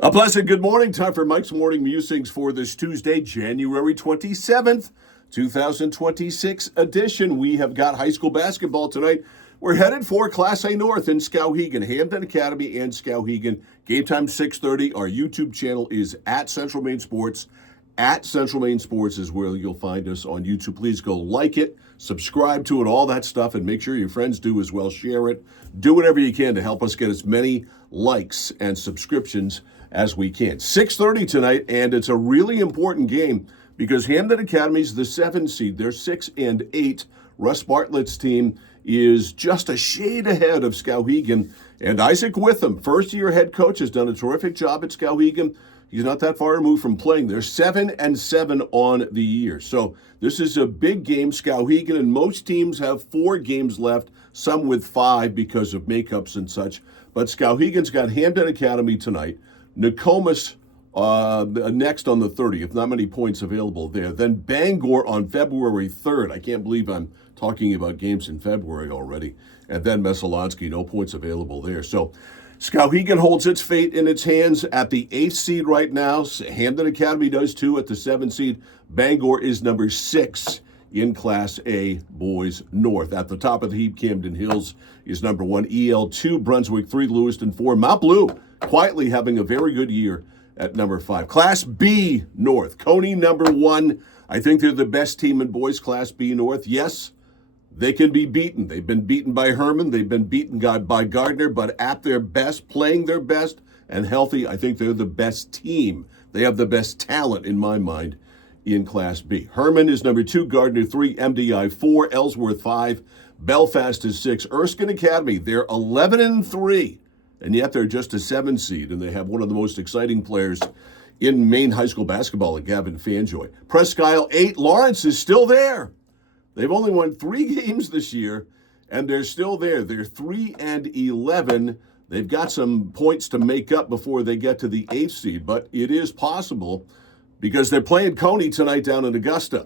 A pleasant good morning. Time for Mike's Morning Musings for this Tuesday, January 27th, 2026 edition. We have got high school basketball tonight. We're headed for Class A North in Skowhegan, Hampden Academy and Skowhegan. Game time 6:30. Our YouTube channel is at Central Maine Sports. At Central Maine Sports is where you'll find us on YouTube. Please go like it, subscribe to it, all that stuff, and make sure your friends do as well. Share it. Do whatever you can to help us get as many likes and subscriptions as we can. 6:30 tonight, and it's a really important game because Hampden Academy's the 7 seed. They're 6 and 8. Russ Bartlett's team is just a shade ahead of Skowhegan, and Isaac Witham, first-year head coach, has done a terrific job at Skowhegan. He's not that far removed from playing. They're 7 and 7 on the year. So this is a big game. Skowhegan and most teams have 4 games left, some with 5 because of makeups and such. But Skowhegan's got Hampden Academy tonight. Nokomis next on the 30th. Not many points available there. Then Bangor on February 3rd. I can't believe I'm talking about games in February already. And then Messalonsky, no points available there. So Skowhegan holds its fate in its hands at the 8th seed right now. Hampden Academy does too at the 7th seed. Bangor is number 6 in Class A Boys North. At the top of the heap, Camden Hills is number 1. EL 2, Brunswick 3, Lewiston 4. Mount Blue quietly having a very good year at number 5. Class B North, Coney number 1. I think they're the best team in boys Class B North. Yes, they can be beaten. They've been beaten by Herman. They've been beaten by Gardner, but at their best, playing their best and healthy, I think they're the best team. They have the best talent in my mind in Class B. Herman is number 2, Gardner 3, MDI 4, Ellsworth 5, Belfast is 6. Erskine Academy, they're 11 and 3. And yet they're just a 7 seed, and they have one of the most exciting players in Maine high school basketball, like Gavin Fanjoy. Presque Isle 8, Lawrence is still there. They've only won 3 games this year, and they're still there. They're 3 and 11. They've got some points to make up before they get to the 8th seed, but it is possible because they're playing Coney tonight down in Augusta.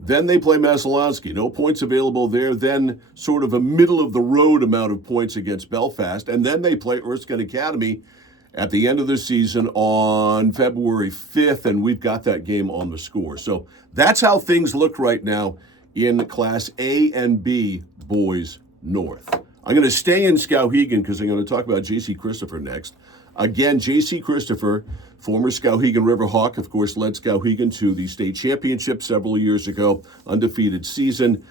Then they play Messalonsky. No points available there. Then sort of a middle-of-the-road amount of points against Belfast. And then they play Erskine Academy at the end of the season on February 5th, and we've got that game on the score. So that's how things look right now in Class A and B Boys North. I'm going to stay in Skowhegan because I'm going to talk about Jaycie Christopher next. Again, Jaycie Christopher, former Skowhegan Riverhawk, of course, led Skowhegan to the state championship several years ago, undefeated season.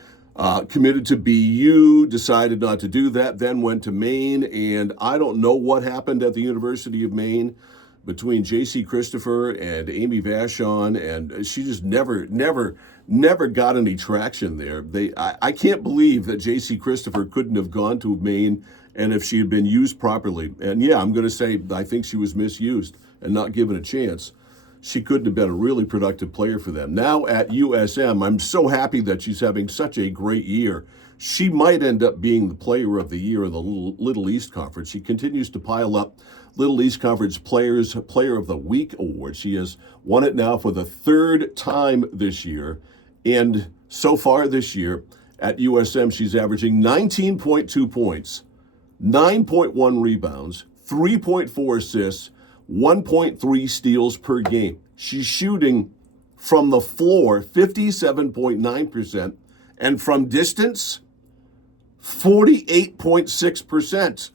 Committed to BU, decided not to do that, then went to Maine, and I don't know what happened at the University of Maine between Jaycie Christopher and Amy Vachon, and she just never got any traction there. I can't believe that Jaycie Christopher couldn't have gone to Maine, and if she had been used properly, and yeah, I'm going to say I think she was misused and not given a chance, she couldn't have been a really productive player for them. Now at USM, I'm so happy that she's having such a great year. She might end up being the player of the year in the Little East Conference. She continues to pile up Little East Conference Player of the Week award. She has won it now for the 3rd time this year. And so far this year at USM, she's averaging 19.2 points, 9.1 rebounds, 3.4 assists, 1.3 steals per game. She's shooting from the floor 57.9%, and from distance 48.6%.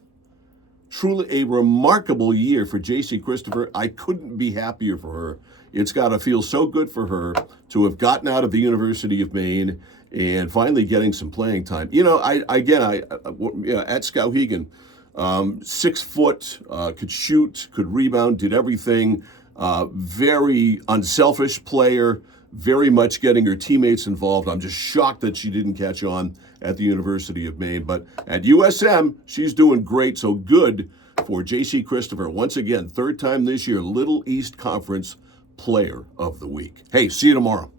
Truly a remarkable year for Jaycie Christopher. I couldn't be happier for her. It's got to feel so good for her to have gotten out of the University of Maine and finally getting some playing time. You know, at Skowhegan, 6 foot, could shoot, could rebound, did everything. Very unselfish player, very much getting her teammates involved. I'm just shocked that she didn't catch on at the University of Maine. But at USM, she's doing great. So good for Jaycie Christopher. Once again, 3rd time this year, Little East Conference Player of the Week. Hey, see you tomorrow.